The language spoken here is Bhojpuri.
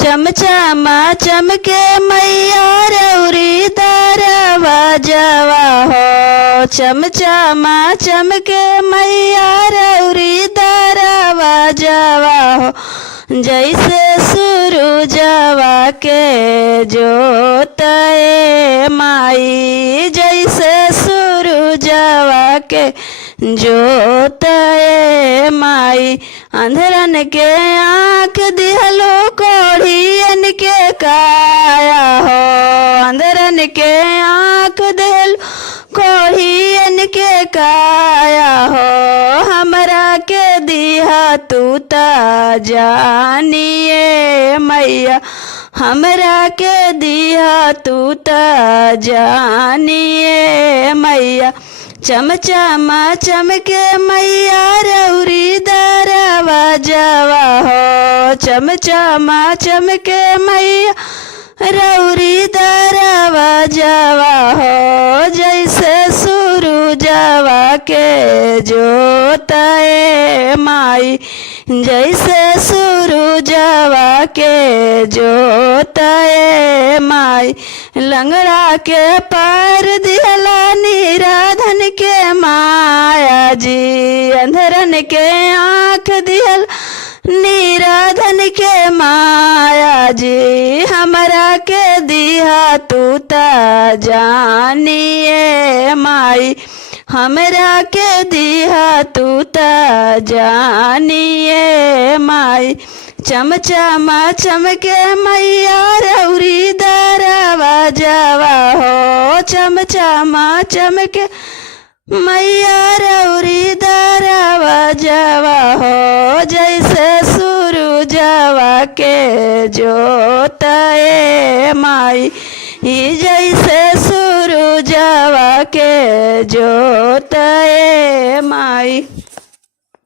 चमचमा चमके मैया रौरी दरवाजवा हो। चमचमा चमके मैया रौरी दरवाजवा हो। जैसे सूरजवा के जोत माई, जैसे सूरजवा के जोत माई। अंधरन के आँख दिहलो कोढ़ियन के काया हो। अंधरन के आँख दिहलो कोढ़ियन के काया हो। हमरा के दिहा तू ता जानिए मैया, हमरा के दिहा तू ता जानिए मैया। चमचमा चमके मैया रौरी दरवाजवा हो। चमचमा चमके मैया रौरी दरवाजवा हो। जैसे सूरजवा के जोत माई, जैसे सूरजवा के जोत माई। लंगड़ा के पैर दिहला निराधन के माया जी। अंधरन के आँख दिहल निराधन के माया जी। हमरा के दिहा तू ता जानिए माई, हमरा के दिहा तू ता जानिए माई। चमचमा चमके मैया रौरी दरवाजवा हो। चमचमा चमके मैया रौरी दरवाजवा हो। जैसे सूरजवा के जोत माई, जैसे सूरजवा के जोत माई।